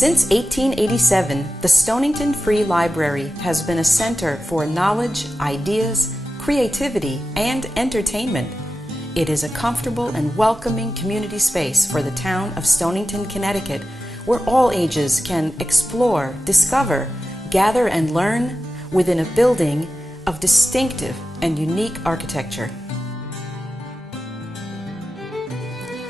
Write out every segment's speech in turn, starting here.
Since 1887, the Stonington Free Library has been a center for knowledge, ideas, creativity, and entertainment. It is a comfortable and welcoming community space for the town of Stonington, Connecticut, where all ages can explore, discover, gather, and learn within a building of distinctive and unique architecture.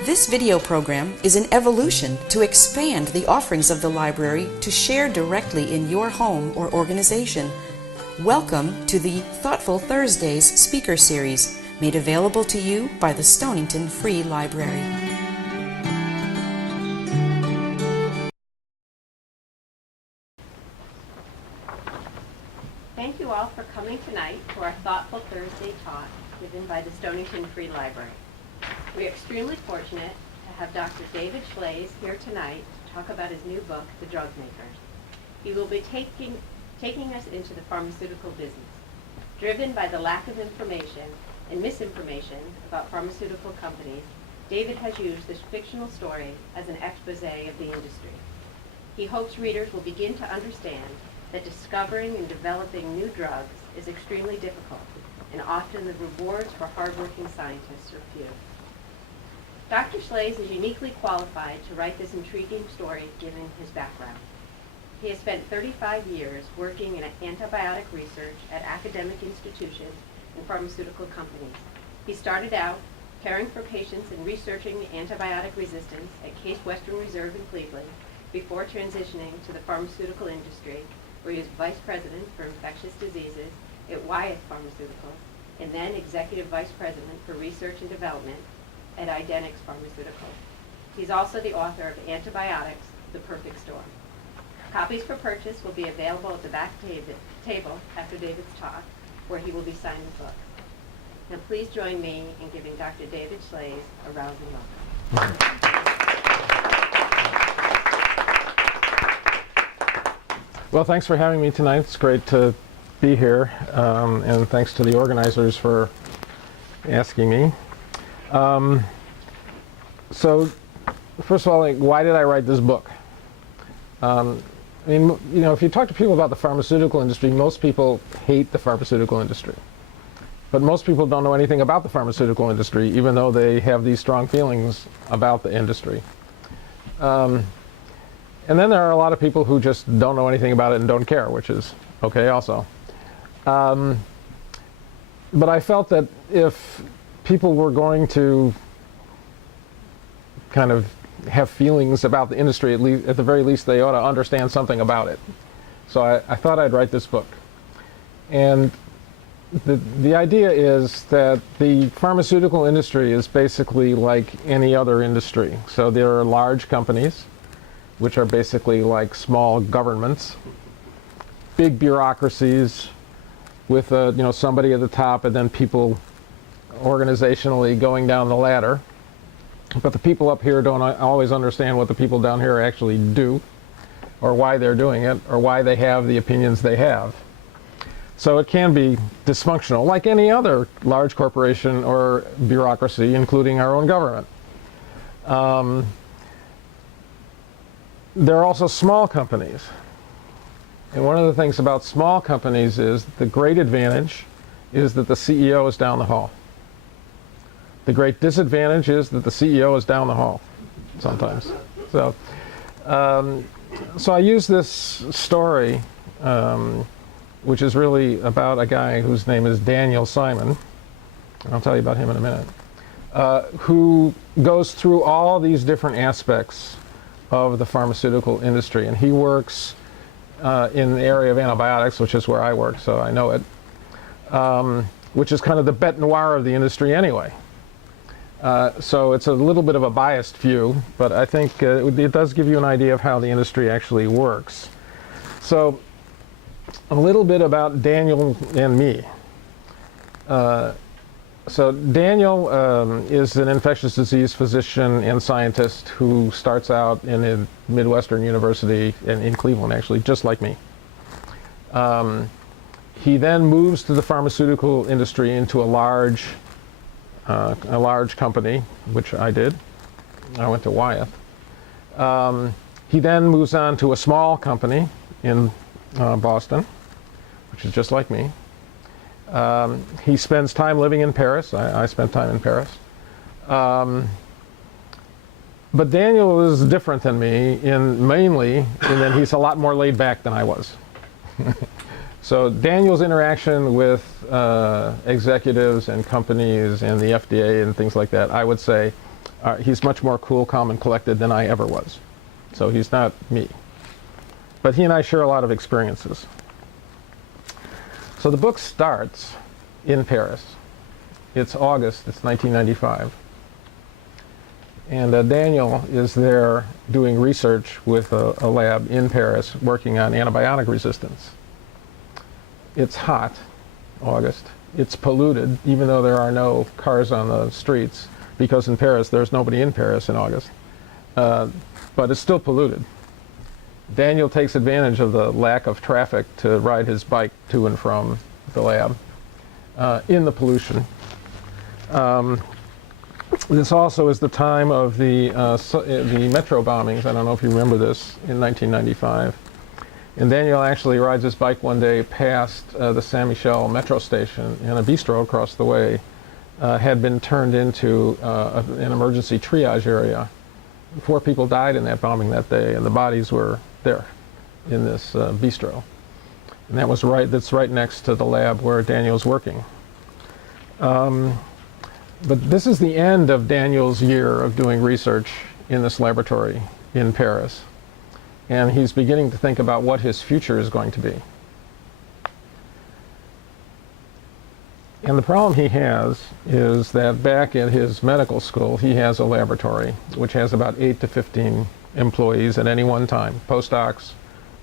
This video program is an evolution to expand the offerings of the library to share directly in your home or organization. Welcome to the Thoughtful Thursdays speaker series, made available to you by the Stonington Free Library. Thank you all for coming tonight to our Thoughtful Thursday talk given by the Stonington Free Library. We are extremely fortunate to have Dr. David Shlaes here tonight to talk about his new book, The Drug Makers. He will be taking us into the pharmaceutical business. Driven by the lack of information and misinformation about pharmaceutical companies, David has used this fictional story as an exposé of the industry. He hopes readers will begin to understand that discovering and developing new drugs is extremely difficult, and often the rewards for hardworking scientists are few. Dr. Shlaes is uniquely qualified to write this intriguing story given his background. He has spent 35 years working in antibiotic research at academic institutions and pharmaceutical companies. He started out caring for patients and researching antibiotic resistance at Case Western Reserve in Cleveland before transitioning to the pharmaceutical industry, where he was vice president for infectious diseases at Wyeth Pharmaceuticals, and then executive vice president for research and development at Idenix Pharmaceuticals. He's also the author of Antibiotics, The Perfect Storm. Copies for purchase will be available at the back table after David's talk, where he will be signing the book. Now please join me in giving Dr. David Shlaes a rousing welcome. Well, thanks for having me tonight. It's great to be here, and thanks to the organizers for asking me. So, first of all, why did I write this book? I mean, if you talk to people about the pharmaceutical industry, most people hate the pharmaceutical industry. But most people don't know anything about the pharmaceutical industry, even though they have these strong feelings about the industry. And then there are a lot of people who just don't know anything about it and don't care, which is okay also. But I felt that if people were going to kind of have feelings about the industry, at the very least they ought to understand something about it. So I thought I'd write this book. And the idea is that the pharmaceutical industry is basically like any other industry. So there are large companies, which are basically like small governments, big bureaucracies with somebody at the top and then people organizationally going down the ladder. But the people up here don't always understand what the people down here actually do, or why they're doing it, or why they have the opinions they have. So it can be dysfunctional, like any other large corporation or bureaucracy, including our own government. There are also small companies. And one of the things about small companies is the great advantage is that the CEO is down the hall. The great disadvantage is that the CEO is down the hall sometimes. So I use this story, which is really about a guy whose name is Daniel Simon. I'll tell you about him in a minute. Who goes through all these different aspects of the pharmaceutical industry. And he works in the area of antibiotics, which is where I work, so I know it, which is kind of the bête noire of the industry anyway. So it's a little bit of a biased view, but I think it does give you an idea of how the industry actually works. So a little bit about Daniel and me. So Daniel is an infectious disease physician and scientist who starts out in a Midwestern university in Cleveland, actually, just like me. He then moves to the pharmaceutical industry into a large company, which I did. I went to Wyeth. He then moves on to a small company in Boston, which is just like me. He spends time living in Paris. I spent time in Paris. But Daniel is different than me mainly in that he's a lot more laid back than I was. So Daniel's interaction with executives and companies and the FDA and things like that, I would say he's much more cool, calm, and collected than I ever was. So he's not me. But he and I share a lot of experiences. So the book starts in Paris. It's August, it's 1995. And Daniel is there doing research with a lab in Paris working on antibiotic resistance. It's hot, August. It's polluted, even though there are no cars on the streets, because in Paris, there's nobody in Paris in August. But it's still polluted. Daniel takes advantage of the lack of traffic to ride his bike to and from the lab in the pollution. This also is the time of the metro bombings. I don't know if you remember this, in 1995. And Daniel actually rides his bike one day past the Saint-Michel metro station, and a bistro across the way had been turned into an emergency triage area. 4 people died in that bombing that day, and the bodies were there in this bistro. And that's right next to the lab where Daniel's working. But this is the end of Daniel's year of doing research in this laboratory in Paris. And he's beginning to think about what his future is going to be. And the problem he has is that back at his medical school, he has a laboratory which has about 8 to 15 employees at any one time, postdocs,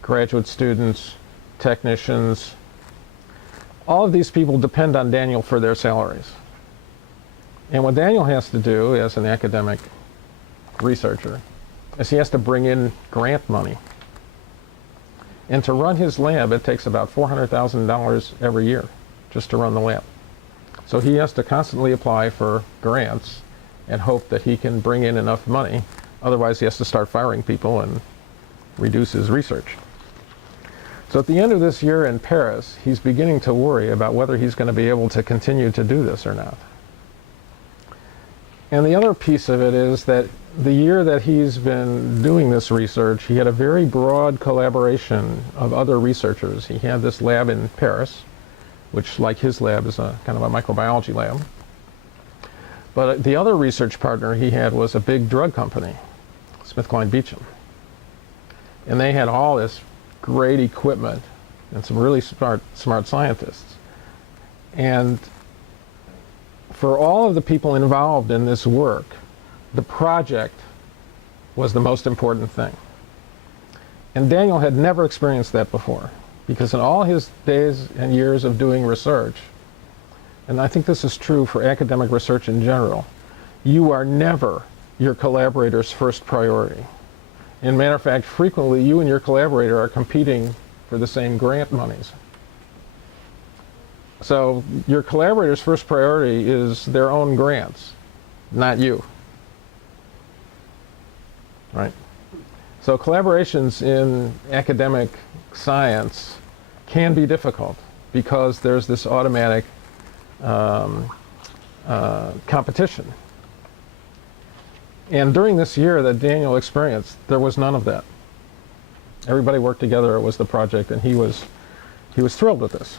graduate students, technicians. All of these people depend on Daniel for their salaries. And what Daniel has to do as an academic researcher is he has to bring in grant money. And to run his lab, it takes about $400,000 every year just to run the lab. So he has to constantly apply for grants and hope that he can bring in enough money. Otherwise, he has to start firing people and reduce his research. So at the end of this year in Paris, he's beginning to worry about whether he's going to be able to continue to do this or not. And the other piece of it is that the year that he's been doing this research, he had a very broad collaboration of other researchers. He had this lab in Paris, which, like his lab, is a kind of a microbiology lab. But the other research partner he had was a big drug company, SmithKline Beecham. And they had all this great equipment and some really smart scientists. And for all of the people involved in this work, the project was the most important thing. And Daniel had never experienced that before, because in all his days and years of doing research, and I think this is true for academic research in general, you are never your collaborator's first priority. In matter of fact, frequently you and your collaborator are competing for the same grant monies. So your collaborator's first priority is their own grants, not you. Right? So collaborations in academic science can be difficult because there's this automatic competition. And during this year that Daniel experienced, there was none of that. Everybody worked together. It was the project, and he was thrilled with this.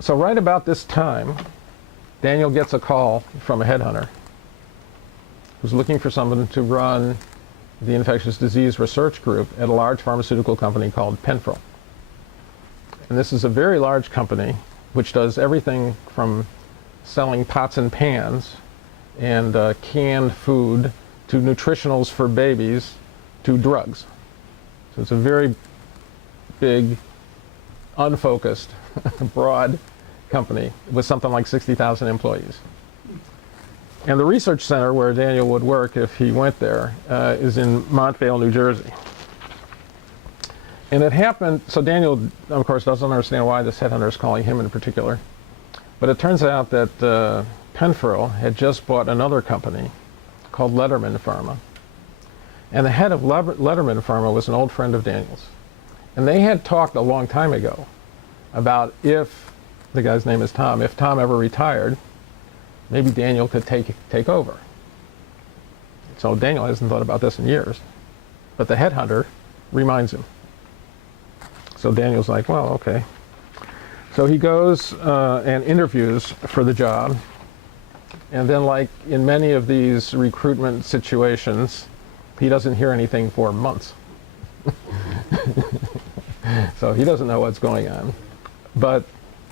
So right about this time, Daniel gets a call from a headhunter who's looking for someone to run the infectious disease research group at a large pharmaceutical company called Penfro. And this is a very large company which does everything from selling pots and pans and canned food to nutritionals for babies to drugs. So it's a very big, unfocused, broad company with something like 60,000 employees. And the research center where Daniel would work if he went there is in Montvale, New Jersey. And it happened, so Daniel, of course, doesn't understand why this headhunter is calling him in particular. But it turns out that Penfro had just bought another company called Letterman Pharma. And the head of Letterman Pharma was an old friend of Daniel's. And they had talked a long time ago about if, the guy's name is Tom, if Tom ever retired, maybe Daniel could take over. So Daniel hasn't thought about this in years. But the headhunter reminds him. So Daniel's like, well, okay. So he goes and interviews for the job. And then, like in many of these recruitment situations, he doesn't hear anything for months. So he doesn't know what's going on. But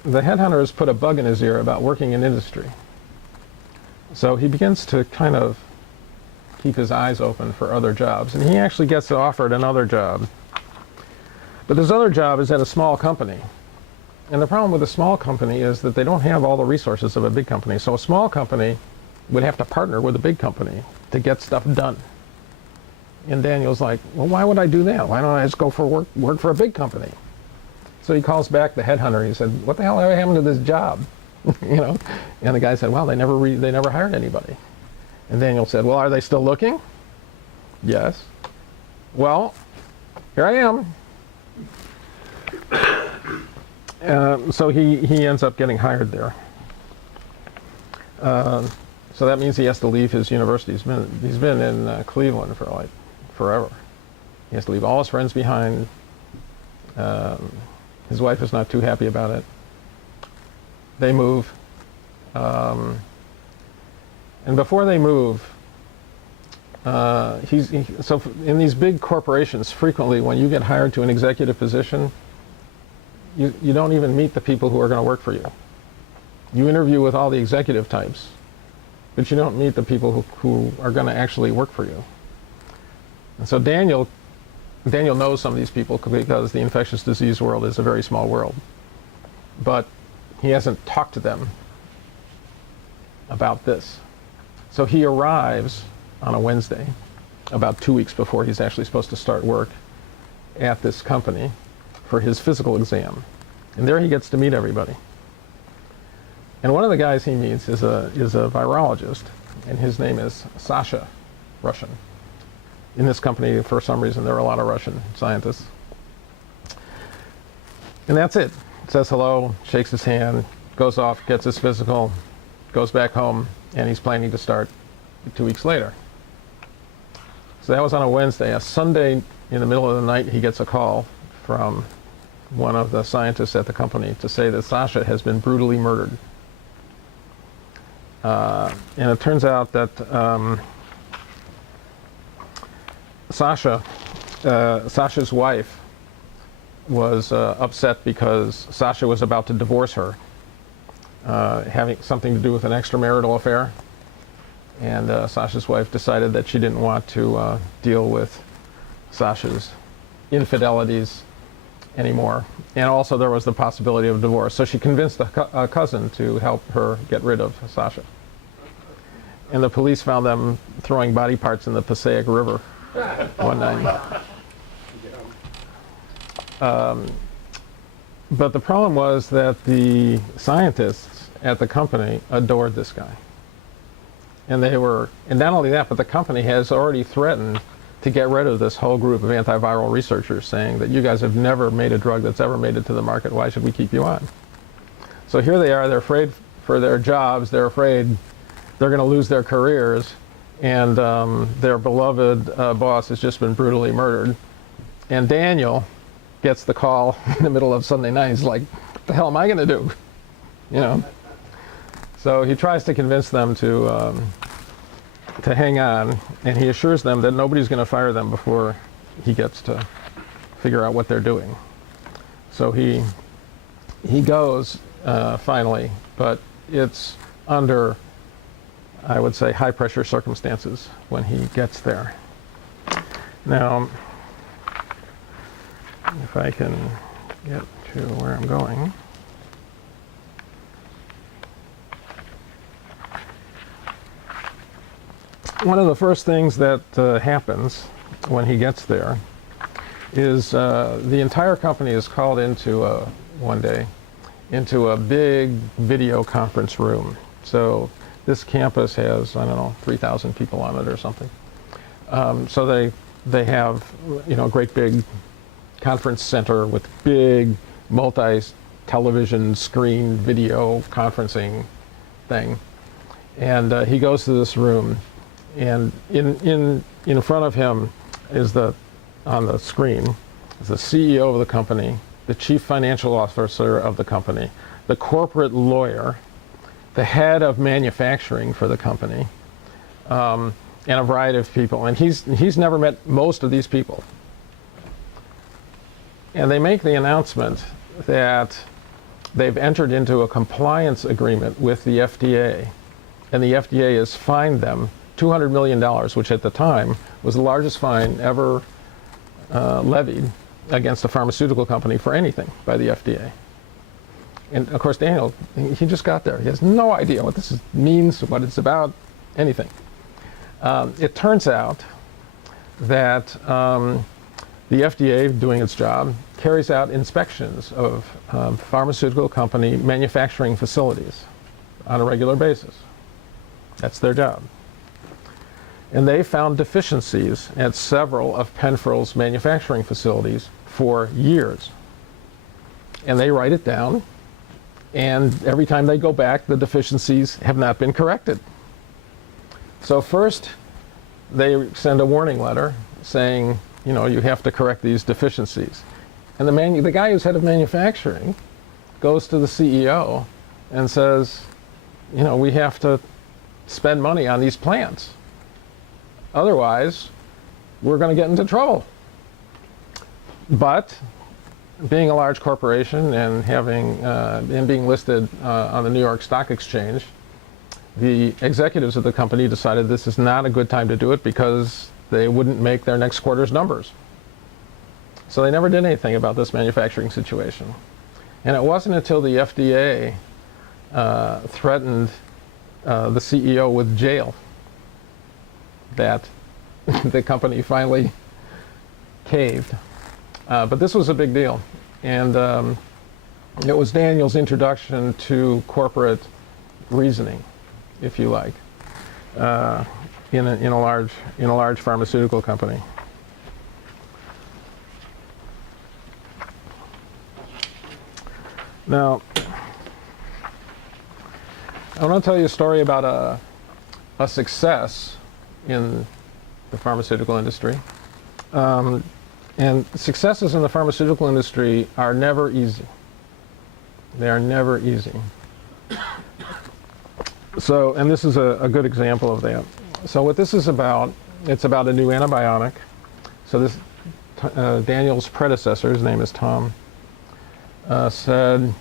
the headhunter has put a bug in his ear about working in industry. So he begins to kind of keep his eyes open for other jobs. And he actually gets offered another job. But this other job is at a small company. And the problem with a small company is that they don't have all the resources of a big company. So a small company would have to partner with a big company to get stuff done. And Daniel's like, well, why would I do that? Why don't I just go for work for a big company? So he calls back the headhunter. He said, what the hell happened to this job? You know? And the guy said, well, they never hired anybody. And Daniel said, well, are they still looking? Yes. Well, here I am. So he ends up getting hired there. So that means he has to leave his university. He's been in Cleveland for like forever. He has to leave all his friends behind. His wife is not too happy about it. They move. And before they move, so in these big corporations, frequently when you get hired to an executive position, you don't even meet the people who are going to work for you. You interview with all the executive types, but you don't meet the people who are going to actually work for you. And so Daniel knows some of these people because the infectious disease world is a very small world. But he hasn't talked to them about this. So he arrives on a Wednesday, about 2 weeks before he's actually supposed to start work at this company for his physical exam. And there he gets to meet everybody. And one of the guys he meets is a virologist, and his name is Sasha, Russian. In this company, for some reason, there are a lot of Russian scientists. And that's it. Says hello, shakes his hand, goes off, gets his physical, goes back home, and he's planning to start 2 weeks later. So that was on a Wednesday. A Sunday, in the middle of the night, he gets a call from one of the scientists at the company to say that Sasha has been brutally murdered. And it turns out that Sasha's wife was upset because Sasha was about to divorce her, having something to do with an extramarital affair. And Sasha's wife decided that she didn't want to deal with Sasha's infidelities anymore. And also there was the possibility of divorce. So she convinced a cousin to help her get rid of Sasha. And the police found them throwing body parts in the Passaic River one night. But the problem was that the scientists at the company adored this guy. And not only that, but the company has already threatened to get rid of this whole group of antiviral researchers, saying that you guys have never made a drug that's ever made it to the market. Why should we keep you on? So here they are. They're afraid for their jobs. They're afraid they're going to lose their careers. And their beloved boss has just been brutally murdered. And Daniel gets the call in the middle of Sunday night. He's like, what the hell am I going to do? You know? So he tries to convince them to hang on, and he assures them that nobody's going to fire them before he gets to figure out what they're doing. So he goes finally, but it's under, I would say, high pressure circumstances when he gets there. Now, if I can get to where I'm going. One of the first things that happens when he gets there is the entire company is called into one day into a big video conference room. So this campus has, I don't know, 3,000 people on it or something. So they have, a great big conference center with big multi-television screen video conferencing thing. And he goes to this room, and in front of him is on the screen is the CEO of the company, the chief financial officer of the company, the corporate lawyer, the head of manufacturing for the company, and a variety of people. And he's never met most of these people. And they make the announcement that they've entered into a compliance agreement with the FDA, and the FDA has fined them $200 million, which at the time was the largest fine ever levied against a pharmaceutical company for anything by the FDA. And of course, Daniel, he just got there. He has no idea what this means, what it's about, anything. It turns out that the FDA, doing its job, carries out inspections of pharmaceutical company manufacturing facilities on a regular basis. That's their job. And they found deficiencies at several of Penfrill's manufacturing facilities for years. And they write it down, and every time they go back, the deficiencies have not been corrected. So first, they send a warning letter saying, you have to correct these deficiencies. And the guy who's head of manufacturing goes to the CEO and says, we have to spend money on these plants. Otherwise, we're going to get into trouble. But being a large corporation and being listed on the New York Stock Exchange, the executives of the company decided this is not a good time to do it because they wouldn't make their next quarter's numbers. So they never did anything about this manufacturing situation. And it wasn't until the FDA threatened the CEO with jail that the company finally caved. But this was a big deal. And it was Daniel's introduction to corporate reasoning, if you like, in a large pharmaceutical company. Now, I want to tell you a story about a success in the pharmaceutical industry. And successes in the pharmaceutical industry are never easy. They are never easy. So, and this is a good example of that. So what this is about, it's about a new antibiotic. So this, Daniel's predecessor, his name is Tom, said,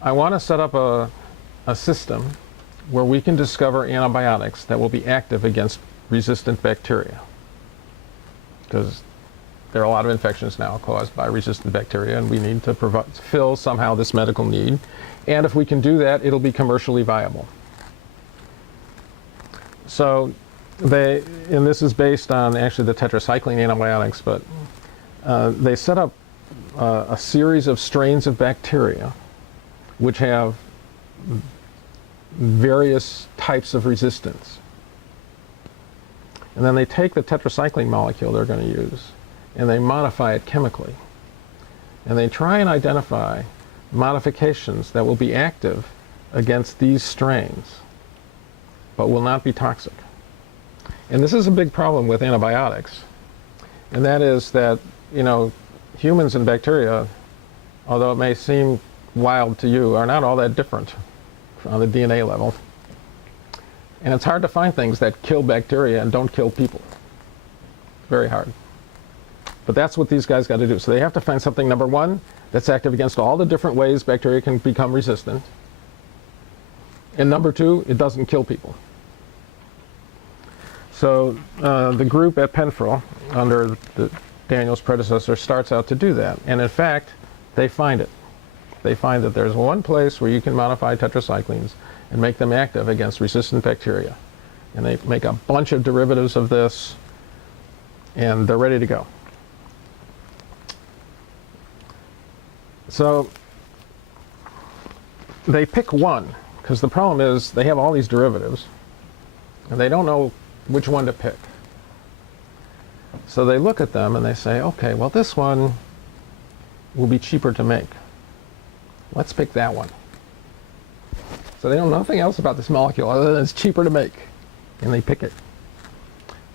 I want to set up a system where we can discover antibiotics that will be active against resistant bacteria. Because there are a lot of infections now caused by resistant bacteria, and we need to fill somehow this medical need. And if we can do that, it'll be commercially viable. So and this is based on actually the tetracycline antibiotics, but they set up a series of strains of bacteria which have various types of resistance. And then they take the tetracycline molecule they're going to use and they modify it chemically. And they try and identify modifications that will be active against these strains, but will not be toxic. And this is a big problem with antibiotics. And that is that, humans and bacteria, although it may seem wild to you, are not all that different on the DNA level. And it's hard to find things that kill bacteria and don't kill people. Very hard. But that's what these guys got to do. So they have to find something, number one, that's active against all the different ways bacteria can become resistant. And number two, it doesn't kill people. So the group at Penfrill, under Daniel's predecessor, starts out to do that. And in fact, they find it. They find that there's one place where you can modify tetracyclines and make them active against resistant bacteria. And they make a bunch of derivatives of this, and they're ready to go. So they pick one, Because the problem is they have all these derivatives, and they don't know which one to pick. So they look at them and they say, okay, well, this one will be cheaper to make. Let's pick that one. So they know nothing else about this molecule other than it's cheaper to make, and they pick it.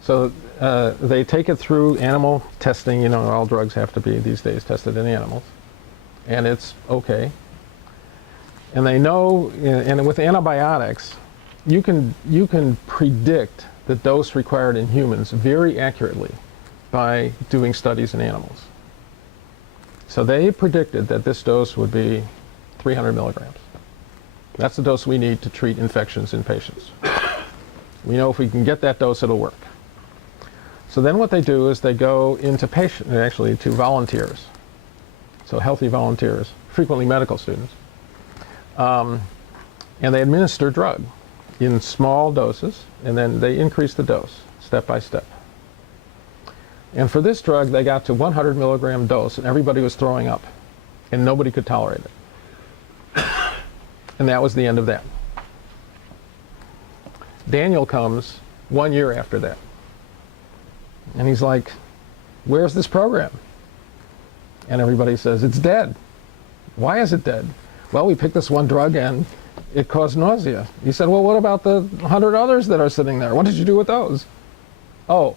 So they take it through animal testing. You know, all drugs have to be these days tested in animals, and it's okay. And they know, and with antibiotics, you can predict the dose required in humans very accurately by doing studies in animals. So they predicted that this dose would be 300 milligrams. That's the dose we need to treat infections in patients. We know if we can get that dose, it'll work. So then what they do is they go into actually to volunteers. So healthy volunteers, frequently medical students. And they administer drug in small doses, and then they increase the dose step by step. And for this drug, they got to 100 milligram dose, and everybody was throwing up, and nobody could tolerate it. And that was the end of that. Daniel comes 1 year after that, and he's like, where's this program? And everybody says, it's dead. Why is it dead? Well, we picked this one drug and it caused nausea. He said, well, what about the 100 others that are sitting there? What did you do with those? Oh.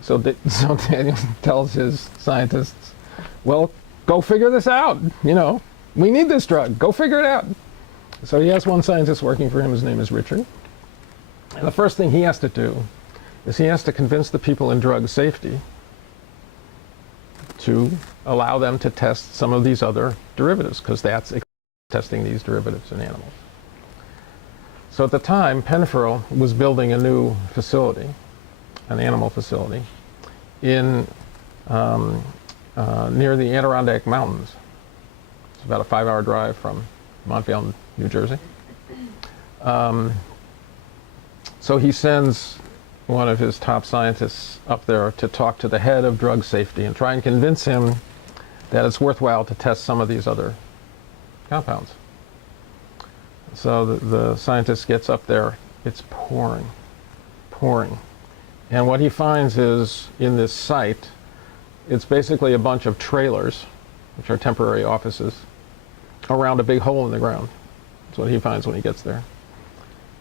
So Daniel tells his scientists, well, go figure this out. You know, we need this drug. Go figure it out. So he has one scientist working for him. His name is Richard. And the first thing he has to do is he has to convince the people in drug safety to allow them to test some of these other derivatives, because that's testing these derivatives in animals. So at the time, Penfield was building a new facility, an animal facility, in near the Adirondack Mountains. It's about a 5-hour drive from Montvale, New Jersey. So he sends one of his top scientists up there to talk to the head of drug safety and try and convince him that it's worthwhile to test some of these other compounds. So the scientist gets up there. It's pouring. And what he finds is, in this site, it's basically a bunch of trailers, which are temporary offices, around a big hole in the ground. That's what he finds when he gets there.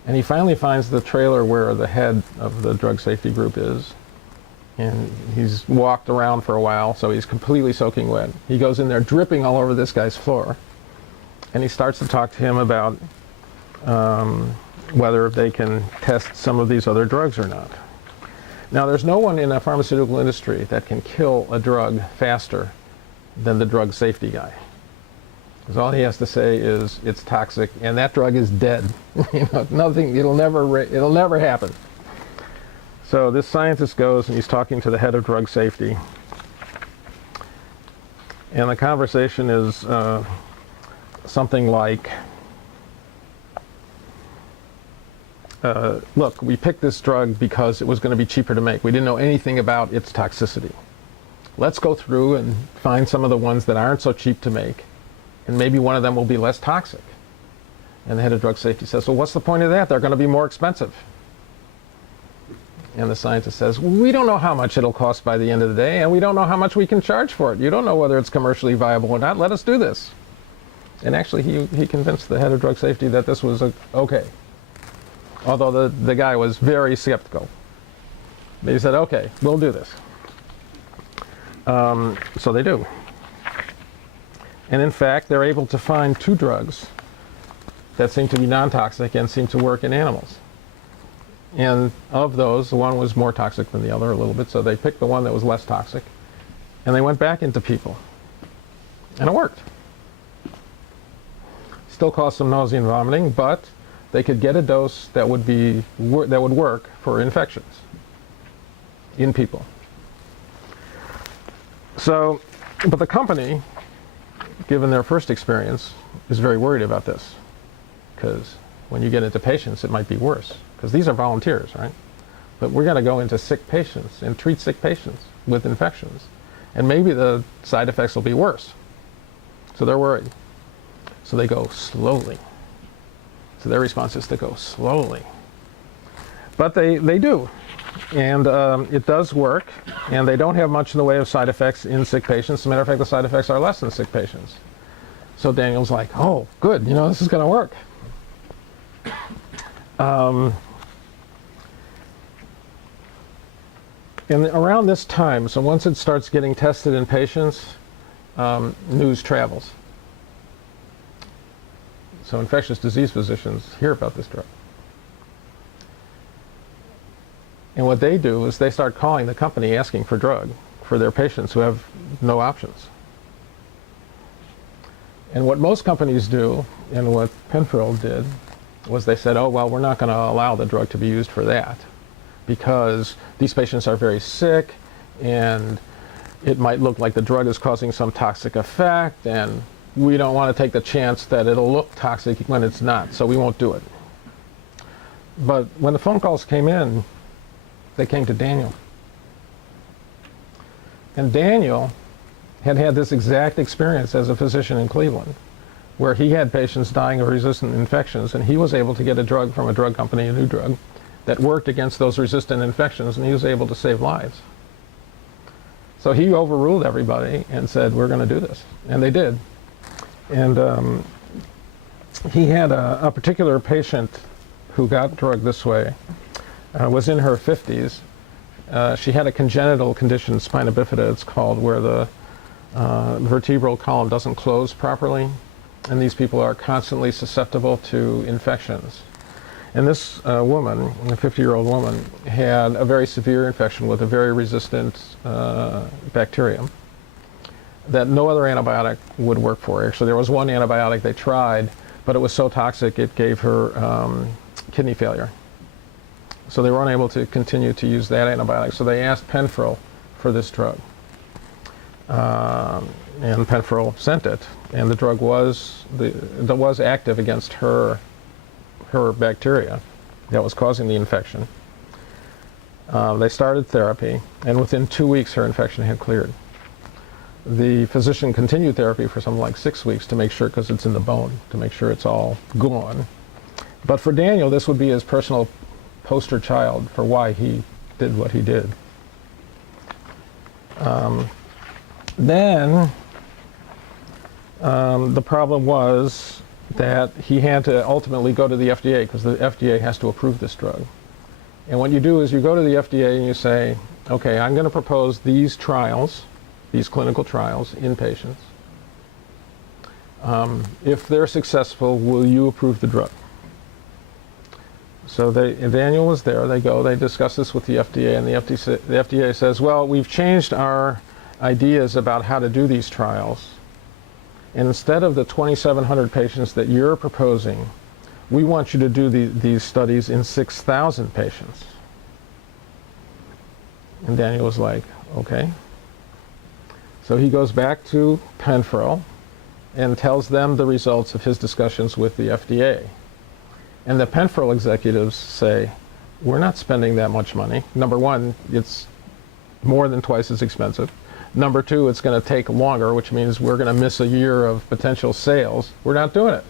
And he finally finds the trailer where the head of the drug safety group is. And he's walked around for a while, so he's completely soaking wet. He goes in there dripping all over this guy's floor. And he starts to talk to him about whether they can test some of these other drugs or not. Now, there's no one in the pharmaceutical industry that can kill a drug faster than the drug safety guy. Because all he has to say is it's toxic, and that drug is dead. You know, nothing. It'll never happen. So this scientist goes and he's talking to the head of drug safety, and the conversation is something like, "Look, we picked this drug because it was going to be cheaper to make. We didn't know anything about its toxicity. Let's go through and find some of the ones that aren't so cheap to make, and maybe one of them will be less toxic." And the head of drug safety says, well, what's the point of that? They're going to be more expensive. And the scientist says, we don't know how much it'll cost by the end of the day, and we don't know how much we can charge for it. You don't know whether it's commercially viable or not. Let us do this. And actually, he convinced the head of drug safety that this was okay. Although the guy was very skeptical. But he said, okay, we'll do this. So they do. And in fact, they're able to find 2 drugs that seem to be non-toxic and seem to work in animals. And of those, the one was more toxic than the other a little bit, so they picked the one that was less toxic, and they went back into people. And it worked. Still caused some nausea and vomiting, but they could get a dose that would work for infections in people. So, but the company, given their first experience, is very worried about this, because when you get into patients, it might be worse, because these are volunteers, right? But we're going to go into sick patients and treat sick patients with infections, and maybe the side effects will be worse. So they're worried. So they go slowly. So their response is to go slowly. But they do. And it does work. And they don't have much in the way of side effects in sick patients. As a matter of fact, the side effects are less in sick patients. So Daniel's like, oh, good, this is going to work. And around this time, so once it starts getting tested in patients, news travels. So infectious disease physicians hear about this drug. And what they do is they start calling the company asking for drug for their patients who have no options. And what most companies do, and what Penfield did, was they said, oh, well, we're not going to allow the drug to be used for that because these patients are very sick and it might look like the drug is causing some toxic effect, and we don't want to take the chance that it'll look toxic when it's not, so we won't do it. But when the phone calls came in, they came to Daniel. And Daniel had had this exact experience as a physician in Cleveland, where he had patients dying of resistant infections, and he was able to get a drug from a drug company, a new drug, that worked against those resistant infections, and he was able to save lives. So he overruled everybody and said, we're going to do this. And they did. And he had a particular patient who got drug this way, was in her 50s. She had a congenital condition, spina bifida it's called, where the vertebral column doesn't close properly, and these people are constantly susceptible to infections. And this woman, a 50-year-old woman, had a very severe infection with a very resistant bacterium that no other antibiotic would work for. Actually, there was one antibiotic they tried, but it was so toxic it gave her kidney failure. So they were unable to continue to use that antibiotic. So they asked Penfield for this drug. And Penfield sent it. And the drug was active against her bacteria that was causing the infection. They started therapy, and within 2 weeks her infection had cleared. The physician continued therapy for something like 6 weeks to make sure, because it's in the bone, to make sure it's all gone. But for Daniel, this would be his personal poster child for why he did what he did. Then the problem was that he had to ultimately go to the FDA, because the FDA has to approve this drug. And what you do is you go to the FDA and you say, okay, I'm going to propose these trials, these clinical trials in patients. If they're successful, will you approve the drug? So Daniel was there, they discuss this with the FDA, and the FDA says, well, we've changed our ideas about how to do these trials. And instead of the 2,700 patients that you're proposing, we want you to do these studies in 6,000 patients. And Daniel was like, okay. So he goes back to Penfield and tells them the results of his discussions with the FDA. And the Penfield executives say, we're not spending that much money. Number one, it's more than twice as expensive. Number two, it's going to take longer, which means we're going to miss a year of potential sales. We're not doing it.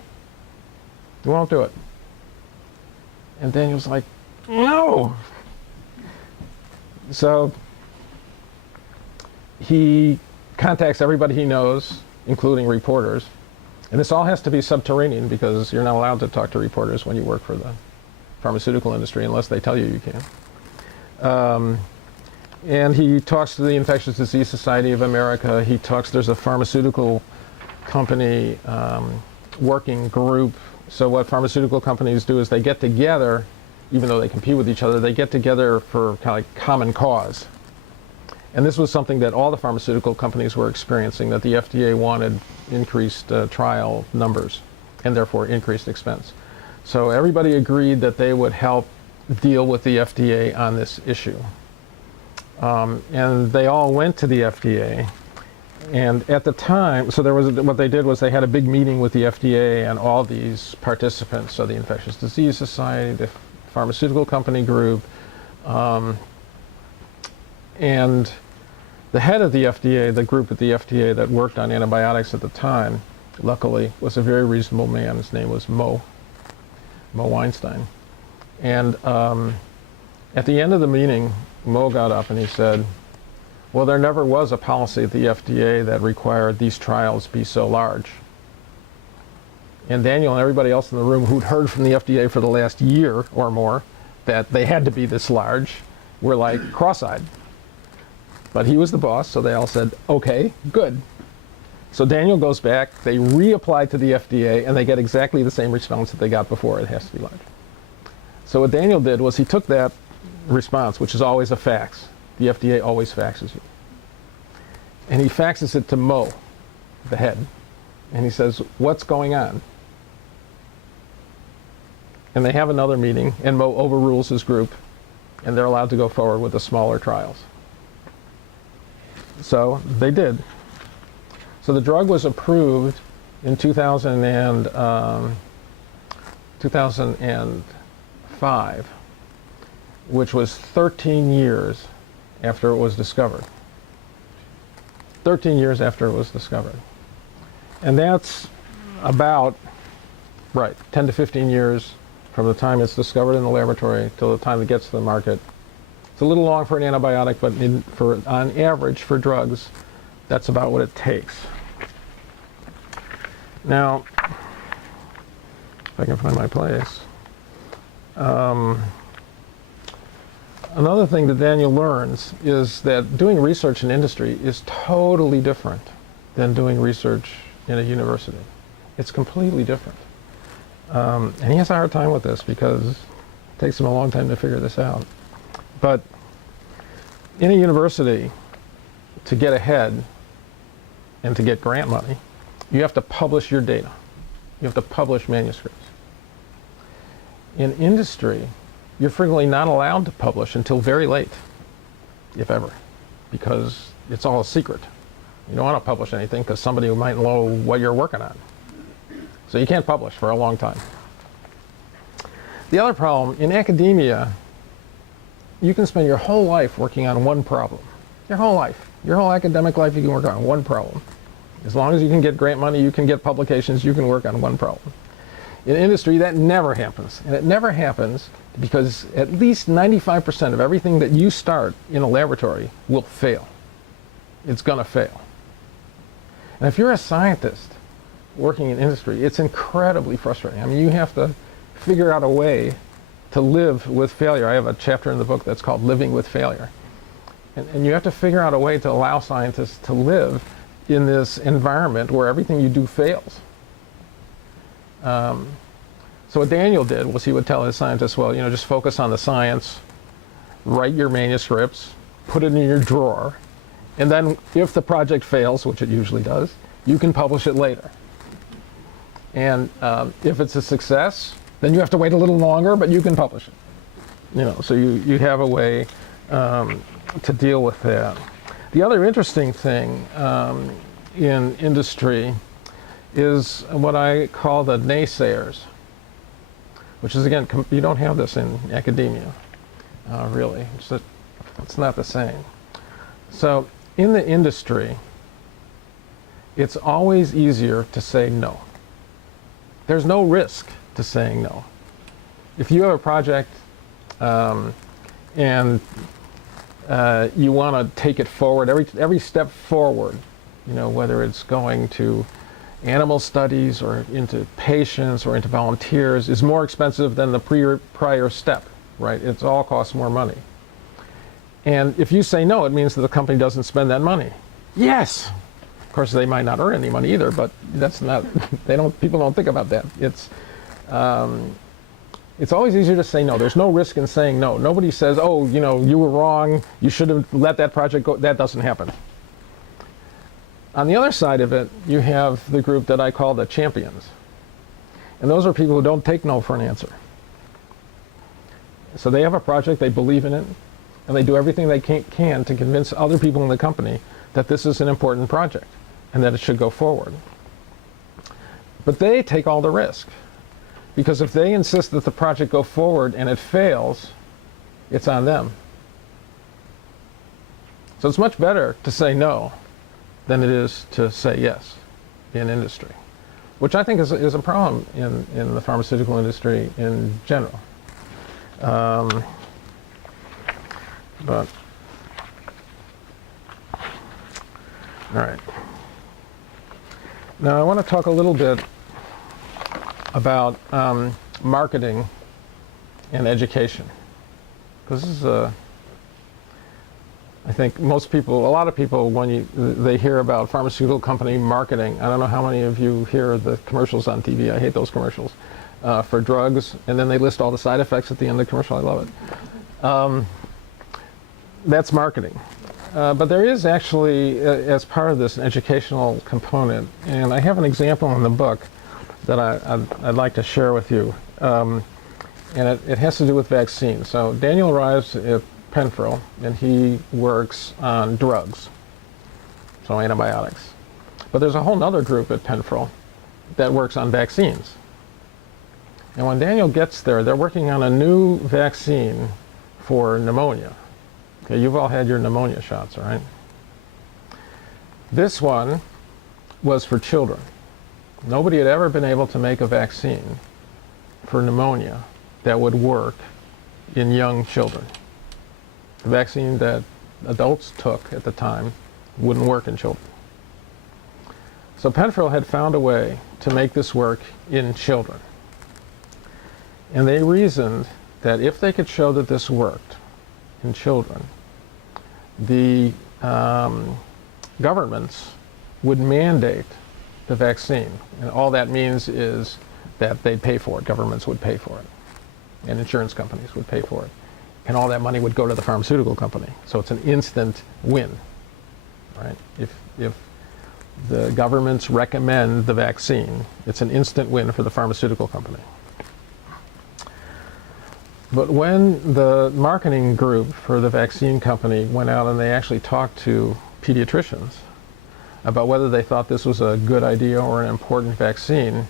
We won't do it. And Daniel's like, no. So he contacts everybody he knows, including reporters. And this all has to be subterranean, because you're not allowed to talk to reporters when you work for the pharmaceutical industry unless they tell you you can. And he talks to the Infectious Disease Society of America. There's a pharmaceutical company working group. So what pharmaceutical companies do is they get together, even though they compete with each other, they get together for kind of like common cause. And this was something that all the pharmaceutical companies were experiencing, that the FDA wanted increased trial numbers and therefore increased expense. So everybody agreed that they would help deal with the FDA on this issue. And they all went to the FDA. And at the time, so what they did was they had a big meeting with the FDA and all these participants, so the Infectious Disease Society, the pharmaceutical company group, and the head of the FDA, the group at the FDA that worked on antibiotics at the time, luckily, was a very reasonable man. His name was Mo Weinstein. And at the end of the meeting, Mo got up and he said, well, there never was a policy at the FDA that required these trials be so large. And Daniel and everybody else in the room who'd heard from the FDA for the last year or more that they had to be this large were like cross-eyed. But he was the boss, so they all said, okay, good. So Daniel goes back, they reapply to the FDA, and they get exactly the same response that they got before. It has to be large. So what Daniel did was he took that response, which is always a fax. The FDA always faxes you. And he faxes it to Mo, the head, and he says, what's going on? And they have another meeting, and Mo overrules his group, and they're allowed to go forward with the smaller trials. So they did. So the drug was approved in 2005, which was 13 years after it was discovered. 13 years after it was discovered. And that's about, 10 to 15 years from the time it's discovered in the laboratory till the time it gets to the market. It's a little long for an antibiotic, but on average for drugs, that's about what it takes. Now, if I can find my place. Another thing that Daniel learns is that doing research in industry is totally different than doing research in a university. It's completely different. And he has a hard time with this because it takes him a long time to figure this out. But in a university, to get ahead and to get grant money, you have to publish your data. You have to publish manuscripts. In industry, you're frequently not allowed to publish until very late, if ever, because it's all a secret. You don't want to publish anything because somebody might know what you're working on. So you can't publish for a long time. The other problem, in academia, you can spend your whole life working on one problem. Your whole life. Your whole academic life you can work on one problem. As long as you can get grant money, you can get publications, you can work on one problem. In industry, that never happens. And it never happens because at least 95% of everything that you start in a laboratory will fail. It's going to fail. And if you're a scientist working in industry, it's incredibly frustrating. I mean, you have to figure out a way to live with failure. I have a chapter in the book that's called Living with Failure. And you have to figure out a way to allow scientists to live in this environment where everything you do fails. So what Daniel did was he would tell his scientists, well, just focus on the science, write your manuscripts, put it in your drawer, and then if the project fails, which it usually does, you can publish it later. And if it's a success, then you have to wait a little longer, but you can publish it. So you have a way to deal with that. The other interesting thing in industry is what I call the naysayers, which is, again, you don't have this in academia, really. It's not the same. So in the industry, it's always easier to say no. There's no risk to saying no. If you have a project and you want to take it forward, every step forward, whether it's going to animal studies or into patients or into volunteers, is more expensive than the prior step, right? It all costs more money. And if you say no, it means that the company doesn't spend that money. Yes! Of course, they might not earn any money either, but that's not, people don't think about that. It's always easier to say no. There's no risk in saying no. Nobody says, oh, you were wrong, you should have let that project go. That doesn't happen. On the other side of it, you have the group that I call the champions. And those are people who don't take no for an answer. So they have a project, they believe in it, and they do everything they can to convince other people in the company that this is an important project and that it should go forward. But they take all the risk. Because if they insist that the project go forward and it fails, it's on them. So it's much better to say no than it is to say yes in industry. which I think is a problem in the pharmaceutical industry in general. But all right. Now I want to talk a little bit about marketing and education, because this is I think a lot of people, when they hear about pharmaceutical company marketing, I don't know how many of you hear the commercials on TV. I hate those commercials for drugs, and then they list all the side effects at the end of the commercial. I love it. That's marketing. But there is actually, as part of this, an educational component. And I have an example in the book that I'd like to share with you. And it has to do with vaccines. So Daniel arrives at Penfield, and he works on drugs, so antibiotics. But there's a whole other group at Penfield that works on vaccines. And when Daniel gets there, they're working on a new vaccine for pneumonia. Okay, you've all had your pneumonia shots, right? This one was for children. Nobody had ever been able to make a vaccine for pneumonia that would work in young children. The vaccine that adults took at the time wouldn't work in children. So Penfield had found a way to make this work in children. And they reasoned that if they could show that this worked in children, the governments would mandate the vaccine. And all that means is that they'd pay for it. Governments would pay for it. And insurance companies would pay for it. And all that money would go to the pharmaceutical company. So it's an instant win, right? If the governments recommend the vaccine, it's an instant win for the pharmaceutical company. But when the marketing group for the vaccine company went out and they actually talked to pediatricians about whether they thought this was a good idea or an important vaccine,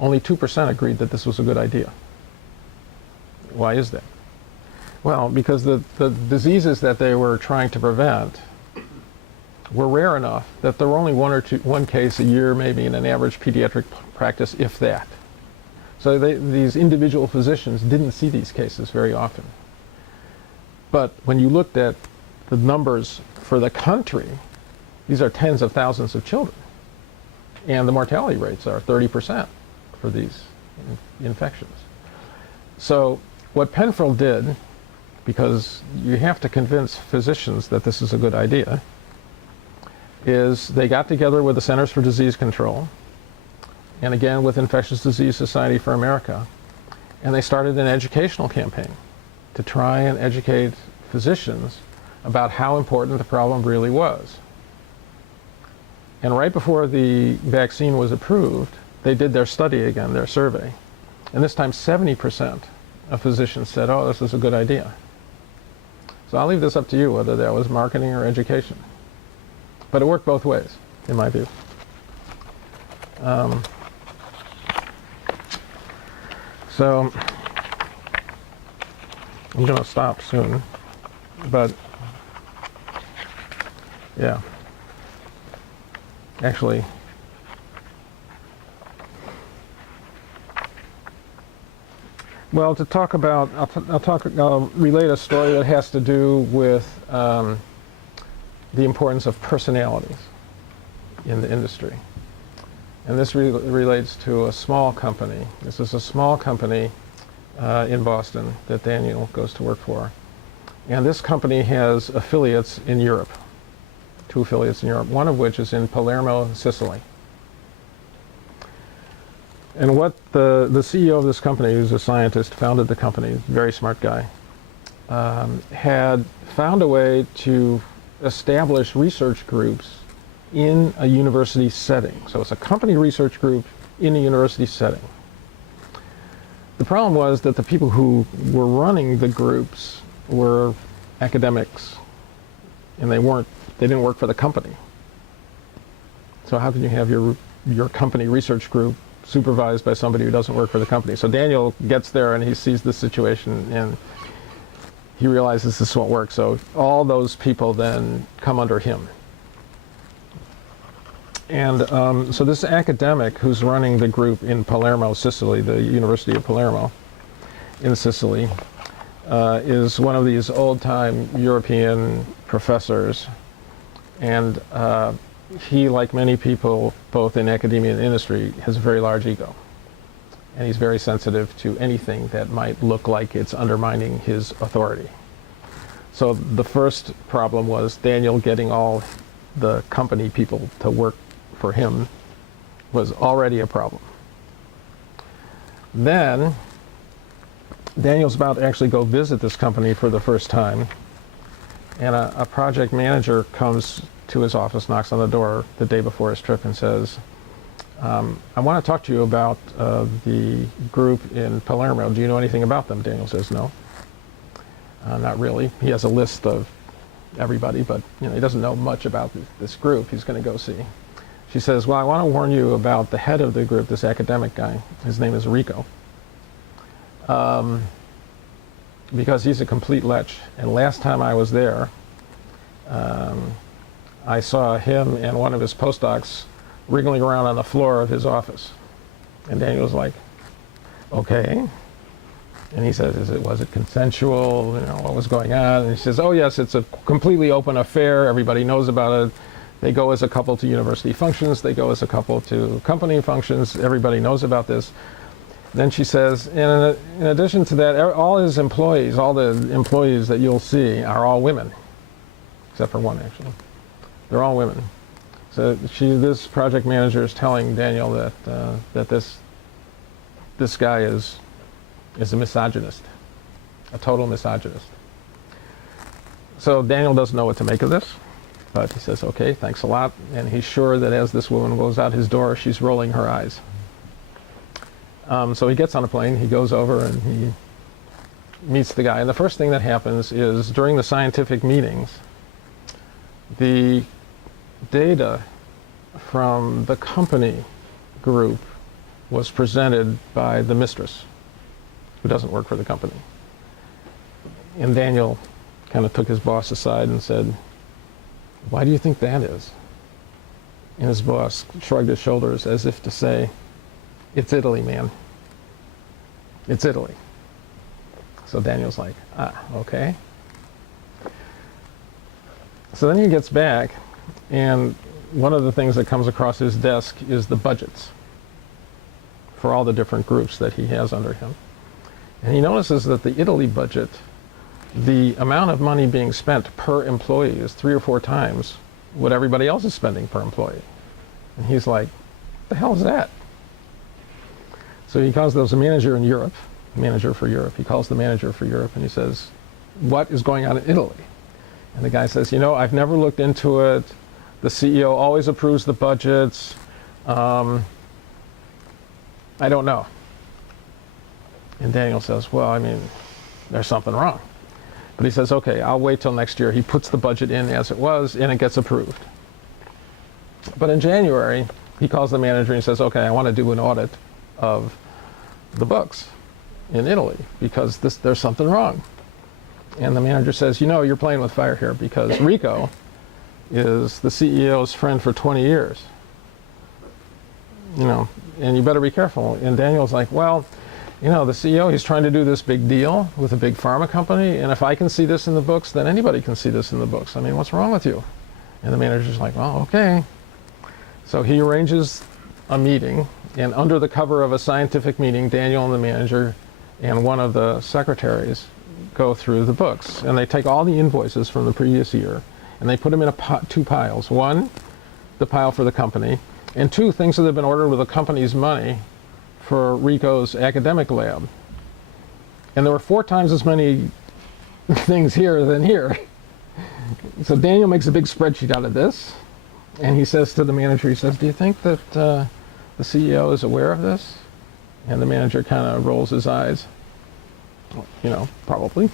only 2% agreed that this was a good idea. Why is that? Well, because the diseases that they were trying to prevent were rare enough that there were only one case a year, maybe in an average pediatric practice, if that. So these individual physicians didn't see these cases very often. But when you looked at the numbers for the country, these are tens of thousands of children. And the mortality rates are 30% for these infections. So what Penfield did, because you have to convince physicians that this is a good idea, is they got together with the Centers for Disease Control, and again with Infectious Disease Society for America, and they started an educational campaign to try and educate physicians about how important the problem really was. And right before the vaccine was approved, they did their study again, their survey. And this time 70% of physicians said, oh, this is a good idea. So I'll leave this up to you, whether that was marketing or education. But it worked both ways, in my view. So I'm going to stop soon, but yeah, actually, well, to talk about, I'll relate a story that has to do with the importance of personalities in the industry. And this relates to a small company. This is a small company in Boston that Daniel goes to work for. And this company has affiliates in Europe, 2 affiliates in Europe, one of which is in Palermo, Sicily. And what the CEO of this company, who's a scientist, founded the company, very smart guy, had found a way to establish research groups in a university setting. So it's a company research group in a university setting. The problem was that the people who were running the groups were academics, and they didn't work for the company. So how can you have your company research group supervised by somebody who doesn't work for the company? So Daniel gets there and he sees this situation and he realizes this won't work. So all those people then come under him. And so this academic who's running the group in Palermo, Sicily, the University of Palermo in Sicily, is one of these old-time European professors. And he, like many people, both in academia and industry, has a very large ego. And he's very sensitive to anything that might look like it's undermining his authority. So the first problem was Daniel getting all the company people to work for him was already a problem. Then Daniel's about to actually go visit this company for the first time, and a project manager comes to his office, knocks on the door the day before his trip and says, I want to talk to you about the group in Palermo. Do you know anything about them? Daniel says, no. Not really. He has a list of everybody, but he doesn't know much about this group he's going to go see. She says, well, I want to warn you about the head of the group, this academic guy. His name is Rico. Because he's a complete lech. And last time I was there, I saw him and one of his postdocs wriggling around on the floor of his office. And Daniel was like, okay. And he says, was it consensual? What was going on? And he says, oh yes, it's a completely open affair. Everybody knows about it. They go as a couple to university functions. They go as a couple to company functions. Everybody knows about this. Then she says, in addition to that, all his employees, all the employees that you'll see are all women, except for one actually. They're all women. So this project manager is telling Daniel that this guy is a misogynist, a total misogynist. So Daniel doesn't know what to make of this, but he says, okay, thanks a lot. And he's sure that as this woman goes out his door, she's rolling her eyes. So he gets on a plane, he goes over and he meets the guy. And the first thing that happens is during the scientific meetings, the data from the company group was presented by the mistress, who doesn't work for the company. And Daniel kind of took his boss aside and said, why do you think that is? And his boss shrugged his shoulders as if to say, it's Italy, man. It's Italy. So Daniel's like, okay. So then he gets back, and one of the things that comes across his desk is the budgets for all the different groups that he has under him. And he notices that the Italy budget, the amount of money being spent per employee is 3 or 4 times what everybody else is spending per employee. And he's like, the hell is that? So he calls, there's a manager in Europe, manager for Europe. He calls the manager for Europe and he says, what is going on in Italy? And the guy says, I've never looked into it. The CEO always approves the budgets. I don't know. And Daniel says, well, there's something wrong. But he says, okay, I'll wait till next year. He puts the budget in as it was, and it gets approved. But in January, he calls the manager and he says, okay, I want to do an audit of the books in Italy because there's something wrong. And the manager says, you're playing with fire here because Rico is the CEO's friend for 20 years. And you better be careful. And Daniel's like, well, the CEO, he's trying to do this big deal with a big pharma company, and if I can see this in the books, then anybody can see this in the books. What's wrong with you? And the manager's like, well, okay. So he arranges a meeting, and under the cover of a scientific meeting, Daniel and the manager and one of the secretaries go through the books, and they take all the invoices from the previous year, and they put them in 2 piles. One, the pile for the company, and 2, things that have been ordered with the company's money for Rico's academic lab. And there were 4 times as many things here than here. So Daniel makes a big spreadsheet out of this, and he says to the manager, he says, do you think that the CEO is aware of this? And the manager kind of rolls his eyes. Probably.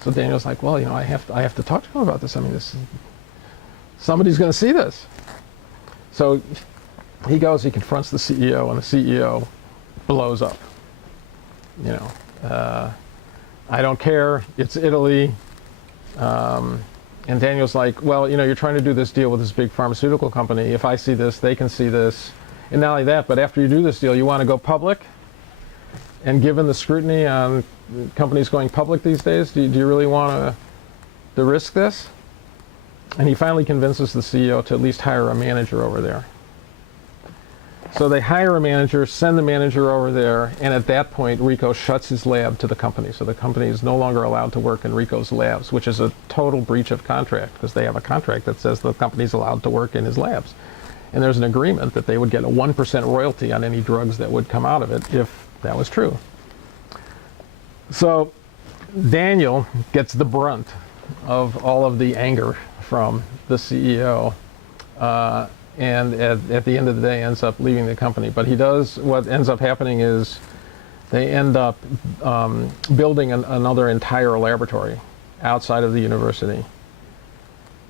So Daniel's like, well, I have to talk to him about this. Somebody's going to see this. So he goes, he confronts the CEO, and the CEO blows up. I don't care. It's Italy. And Daniel's like, well, you're trying to do this deal with this big pharmaceutical company. If I see this, they can see this. And not only that, but after you do this deal, you want to go public? And given the scrutiny on companies going public these days, do you really want to risk this? And he finally convinces the CEO to at least hire a manager over there. So they hire a manager, send the manager over there, and at that point, Rico shuts his lab to the company. So the company is no longer allowed to work in Rico's labs, which is a total breach of contract, because they have a contract that says the company's allowed to work in his labs. And there's an agreement that they would get a 1% royalty on any drugs that would come out of it if that was true. So Daniel gets the brunt of all of the anger from the CEO. And at the end of the day ends up leaving the company. But what ends up happening is they end up building another entire laboratory outside of the university.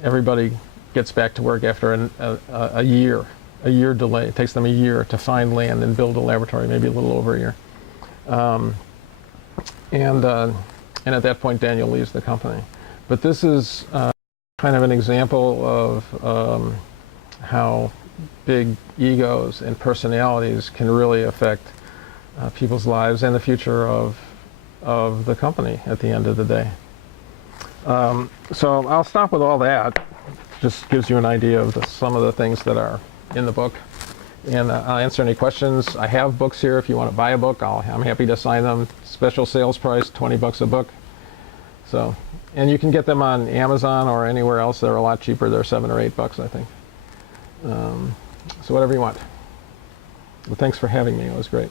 Everybody gets back to work after a year delay. It takes them a year to find land and build a laboratory, maybe a little over a year. And at that point, Daniel leaves the company. But this is kind of an example of how big egos and personalities can really affect people's lives and the future of the company at the end of the day. So I'll stop with all that. Just gives you an idea of some of the things that are in the book. And I'll answer any questions. I have books here. If you want to buy a book, I'm happy to sign them. Special sales price, $20 a book. So, and you can get them on Amazon or anywhere else. They're a lot cheaper. They're $7 or $8, I think. So whatever you want. Well, thanks for having me. It was great.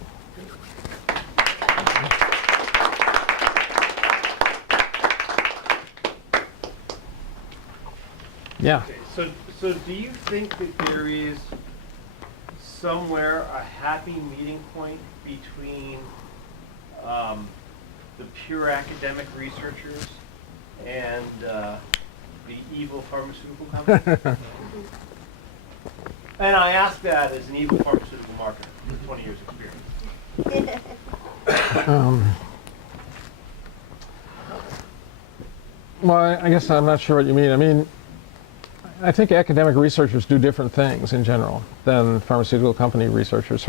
Yeah. Okay, so do you think that there is somewhere a happy meeting point between the pure academic researchers and the evil pharmaceutical companies? And I ask that as an evil pharmaceutical marketer with 20 years experience. Well, I guess I'm not sure what you mean. I mean, I think academic researchers do different things in general than pharmaceutical company researchers.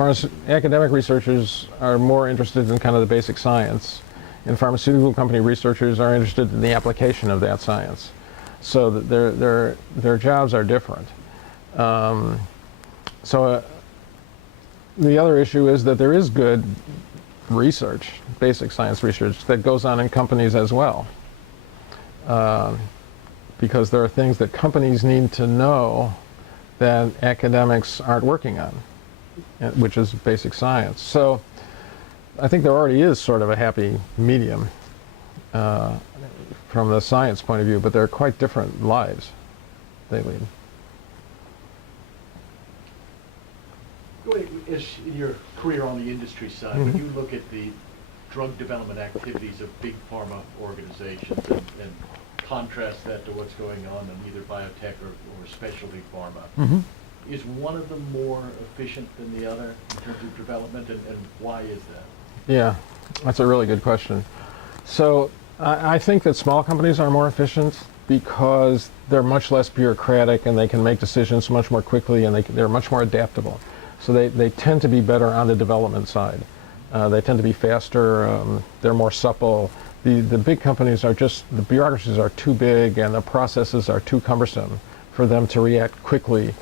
Academic researchers are more interested in kind of the basic science, and pharmaceutical company researchers are interested in the application of that science. So that their jobs are different. So the other issue is that there is good research, basic science research, that goes on in companies as well. Because there are things that companies need to know that academics aren't working on, which is basic science. So I think there already is sort of a happy medium from the science point of view, but they're quite different lives they lead. As in your career on the industry side, when you look at the drug development activities of big pharma organizations and contrast that to what's going on in either biotech or specialty pharma, is one of them more efficient than the other in terms of development, and why is that? Yeah, that's a really good question. So I think that small companies are more efficient because they're much less bureaucratic and they can make decisions much more quickly, and they're much more adaptable. So they tend to be better on the development side. They tend to be faster, they're more supple. The big companies are just, the bureaucracies are too big and the processes are too cumbersome for them to react quickly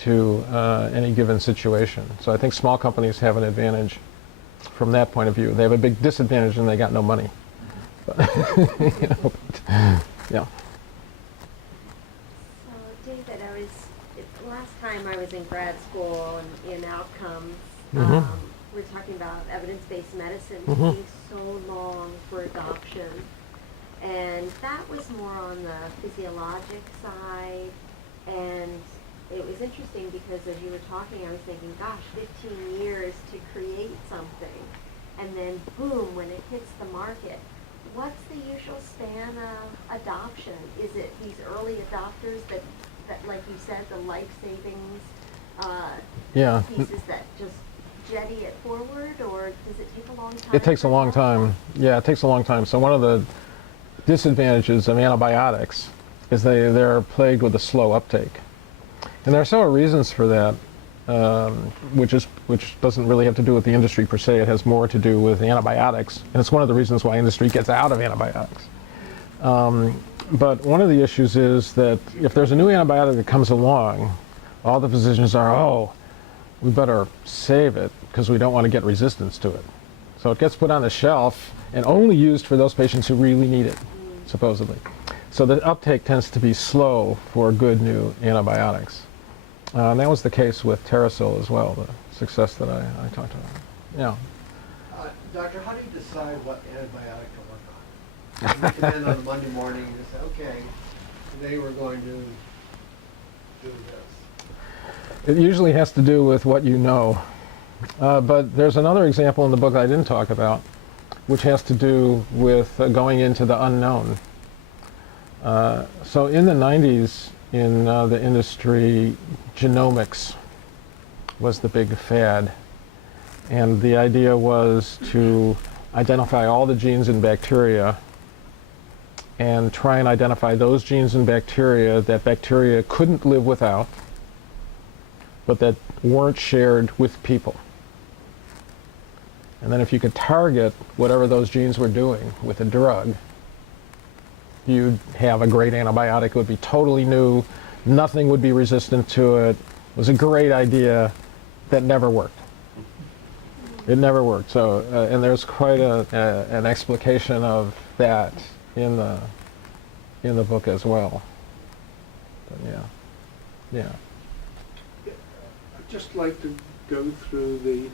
to any given situation. So I think small companies have an advantage from that point of view. They have a big disadvantage and they got no money. Yeah. So David, last time I was in grad school and in outcomes, we're talking about evidence-based medicine taking so long for adoption, and that was more on the physiologic side. And it was interesting because as you were talking, I was thinking, gosh, 15 years to create something, and then boom, when it hits the market. What's the usual span of adoption? Is it these early adopters that like you said, the life savings pieces that just jetty it forward, or does it take a long time? It takes a long time. Yeah, it takes a long time. So one of the disadvantages of antibiotics is they're plagued with a slow uptake. And there are several reasons for that, which doesn't really have to do with the industry per se. It has more to do with antibiotics, and it's one of the reasons why industry gets out of antibiotics. But one of the issues is that if there's a new antibiotic that comes along, all the physicians are, oh, we better save it because we don't want to get resistance to it. So it gets put on the shelf and only used for those patients who really need it, supposedly. So the uptake tends to be slow for good new antibiotics. And that was the case with Terrasil as well, the success that I talked about. Yeah. Doctor, how do you decide what antibiotic to work on? You come in on a Monday morning and you say, okay, today we're going to do this. It usually has to do with what you know. But there's another example in the book I didn't talk about, which has to do with going into the unknown. So in the 90s, in the industry, genomics was the big fad. And the idea was to identify all the genes in bacteria and try and identify those genes in bacteria that bacteria couldn't live without, but that weren't shared with people. And then if you could target whatever those genes were doing with a drug, you'd have a great antibiotic. It would be totally new. Nothing would be resistant to it. It was a great idea that never worked. It never worked. So, and there's quite an explication of that in the book as well. But yeah. I'd just like to go through the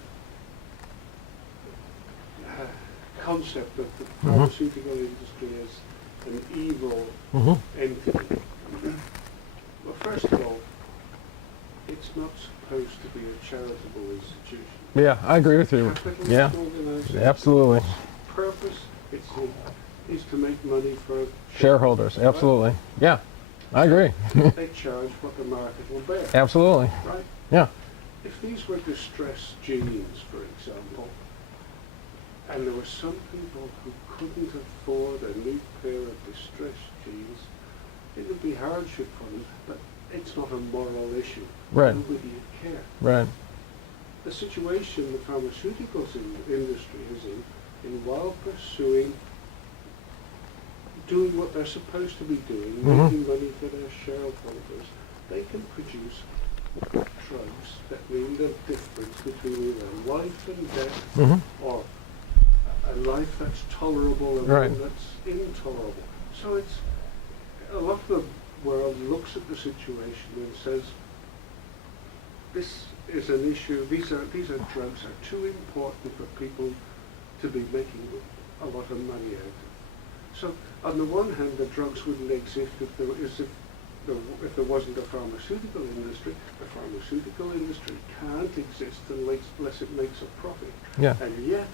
concept of the pharmaceutical industry as an evil entity. Well, first of all, it's not supposed to be a charitable institution. Yeah, I agree with you. Yeah, absolutely. Its purpose is to make money for shareholders. Absolutely. Yeah, I agree. They charge what the market will bear. Absolutely. Right? Yeah. If these were distress genes, for example, and there were some people who couldn't afford a new pair of distress genes, it would be hardship for them, but it's not a moral issue. Right. Nobody would care. Right. The situation the pharmaceuticals industry is in while pursuing, doing what they're supposed to be doing, making money for their shareholders, they can produce drugs that mean the difference between either life and death or a life that's tolerable and one that's intolerable. So it's a lot of the world looks at the situation and says, this is an issue, these drugs are too important for people to be making a lot of money out of. So on the one hand, the drugs wouldn't exist if there wasn't a pharmaceutical industry. The pharmaceutical industry can't exist unless it makes a profit. Yeah. And yet,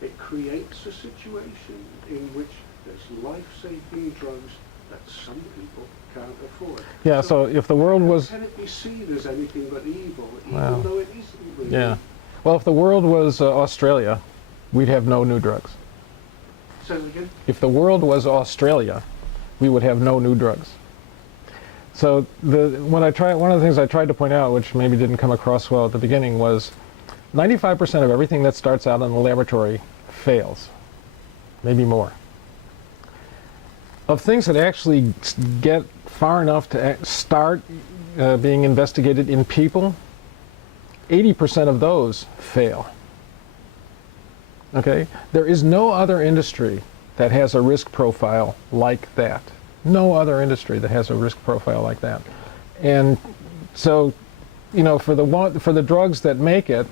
it creates a situation in which there's life-saving drugs that some people can't afford. Yeah, so if the world was... Can it be seen as anything but evil, Wow. even though it isn't really? Yeah. Well, if the world was Australia, we'd have no new drugs. Say it again? If the world was Australia, we would have no new drugs. So one of the things I tried to point out, which maybe didn't come across well at the beginning, was 95% of everything that starts out in the laboratory fails, maybe more. Of things that actually get far enough to start being investigated in people, 80% of those fail. Okay? There is no other industry that has a risk profile like that. No other industry that has a risk profile like that. And so, you know, for the drugs that make it,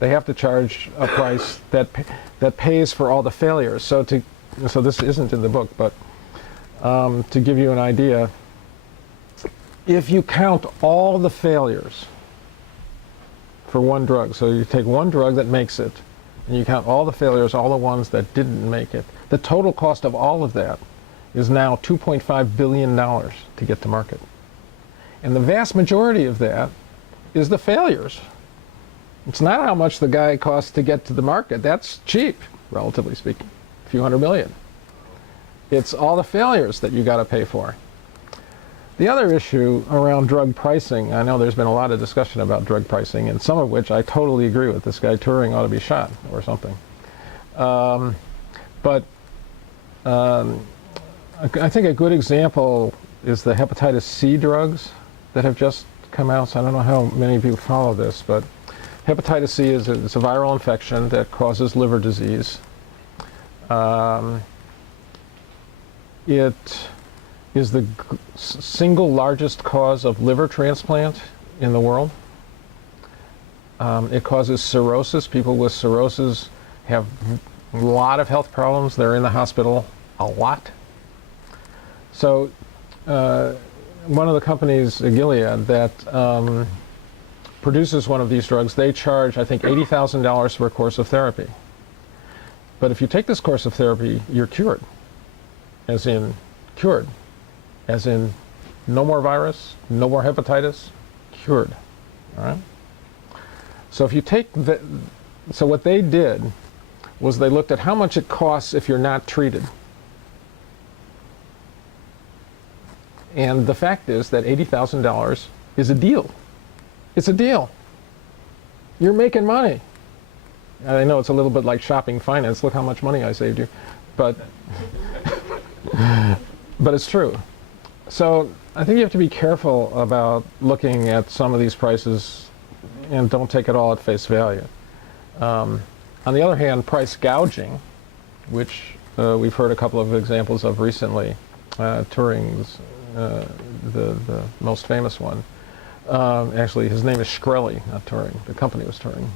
they have to charge a price that pays for all the failures. So this isn't in the book, but to give you an idea, if you count all the failures for one drug, so you take one drug that makes it, and you count all the failures, all the ones that didn't make it, the total cost of all of that is now $2.5 billion to get to market. And the vast majority of that is the failures. It's not how much the guy costs to get to the market. That's cheap, relatively speaking, a few $100 million. It's all the failures that you got to pay for. The other issue around drug pricing, I know there's been a lot of discussion about drug pricing, and some of which I totally agree with. This guy Turing ought to be shot or something. But I think a good example is the hepatitis C drugs that have just come out. So I don't know how many of you follow this, but hepatitis C is it's a viral infection that causes liver disease. It is the single largest cause of liver transplant in the world. It causes cirrhosis. People with cirrhosis have a lot of health problems. They're in the hospital a lot. So one of the companies, Gilead, that produces one of these drugs, they charge, I think, $80,000 for a course of therapy. But if you take this course of therapy, you're cured. As in cured. As in no more virus, no more hepatitis, cured. All right? So if you take the, so what they did was they looked at how much it costs if you're not treated. And the fact is that $80,000 is a deal. It's a deal. You're making money. I know it's a little bit like shopping finance. Look how much money I saved you. But, but it's true. So I think you have to be careful about looking at some of these prices and don't take it all at face value. On the other hand, price gouging, which we've heard a couple of examples of recently, Turing's the most famous one. Actually, his name is Shkreli, not Turing. The company was Turing.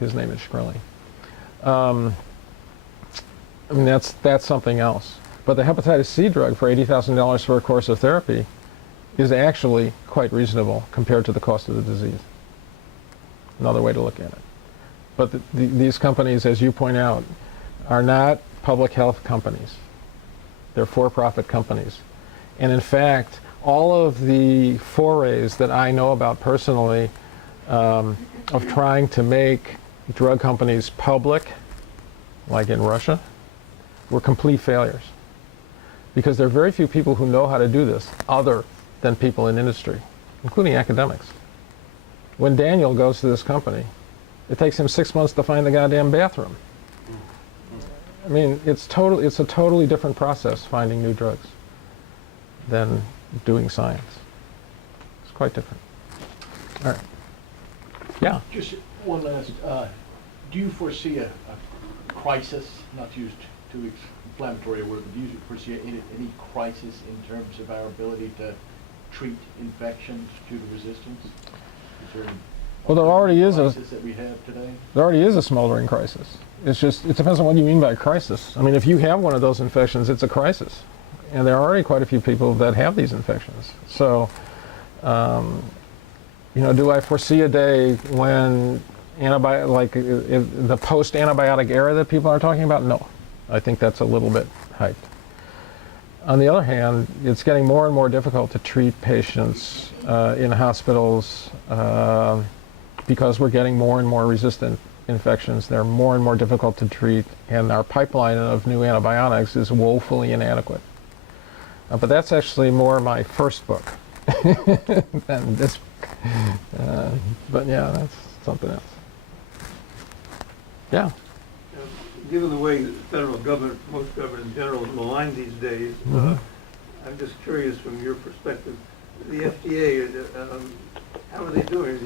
His name is Shkreli. I mean, that's something else. But the hepatitis C drug for $80,000 for a course of therapy is actually quite reasonable compared to the cost of the disease. Another way to look at it. But these companies, as you point out, are not public health companies. They're for-profit companies. And in fact, all of the forays that I know about personally of trying to make drug companies public, like in Russia, were complete failures. Because there are very few people who know how to do this other than people in industry, including academics. When Daniel goes to this company, it takes him 6 months to find the goddamn bathroom. I mean, it's a totally different process finding new drugs than doing science. It's quite different. All right. Yeah. Just one last, do you foresee a crisis, not to use too inflammatory a word, but do you foresee any crisis in terms of our ability to treat infections due to resistance? Is there well, there already is a crisis that we have today? There already is a smoldering crisis. It's just, it depends on what you mean by crisis. I mean, if you have one of those infections, it's a crisis. And there are already quite a few people that have these infections. So, you know, do I foresee a day when the post-antibiotic era that people are talking about? No. I think that's a little bit hyped. On the other hand, it's getting more and more difficult to treat patients in hospitals because we're getting more and more resistant infections. They're more and more difficult to treat, and our pipeline of new antibiotics is woefully inadequate. But that's actually more my first book than this. But yeah, that's something else. Yeah. Given the way the federal government, most government in general, is maligned these days, I'm just curious from your perspective, the FDA, how are they doing?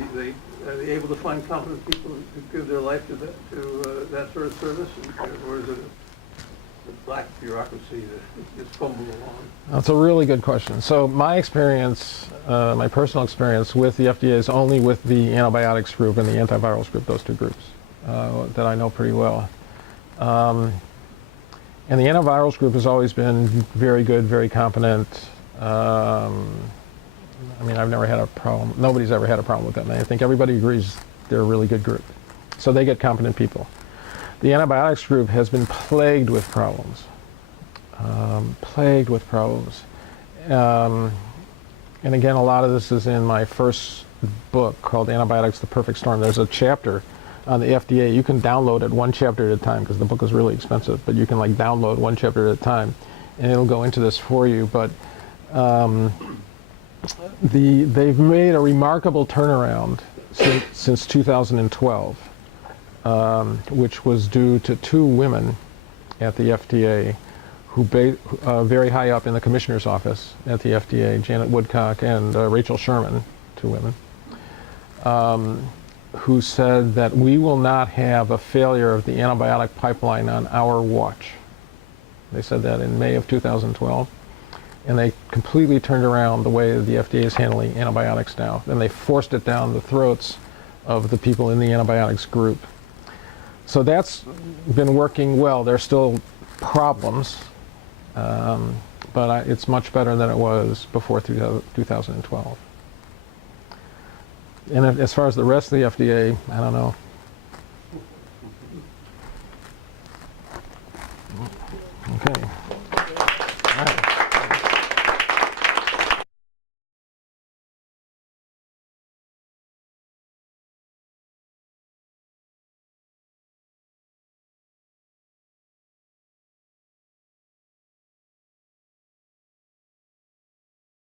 Are they able to find competent people who give their life to that sort of service, or is it a black bureaucracy that just fumble along? That's a really good question. So my experience, my personal experience with the FDA is only with the antibiotics group and the antivirals group, those two groups that I know pretty well. And the antivirals group has always been very good, very competent. I mean, I've never had a problem. Nobody's ever had a problem with them. I think everybody agrees they're a really good group. So they get competent people. The antibiotics group has been plagued with problems. Plagued with problems. And again, a lot of this is in my first book called Antibiotics: The Perfect Storm. There's a chapter on the FDA. You can download it one chapter at a time because the book is really expensive, but you can like download one chapter at a time and it'll go into this for you. But they've made a remarkable turnaround since 2012, which was due to two women at the FDA who very high up in the commissioner's office at the FDA, Janet Woodcock and Rachel Sherman, two women, who said that we will not have a failure of the antibiotic pipeline on our watch. They said that in May of 2012. And they completely turned around the way the FDA is handling antibiotics now. And they forced it down the throats of the people in the antibiotics group. So that's been working well. There's still problems, but it's much better than it was before 2012. And as far as the rest of the FDA, I don't know.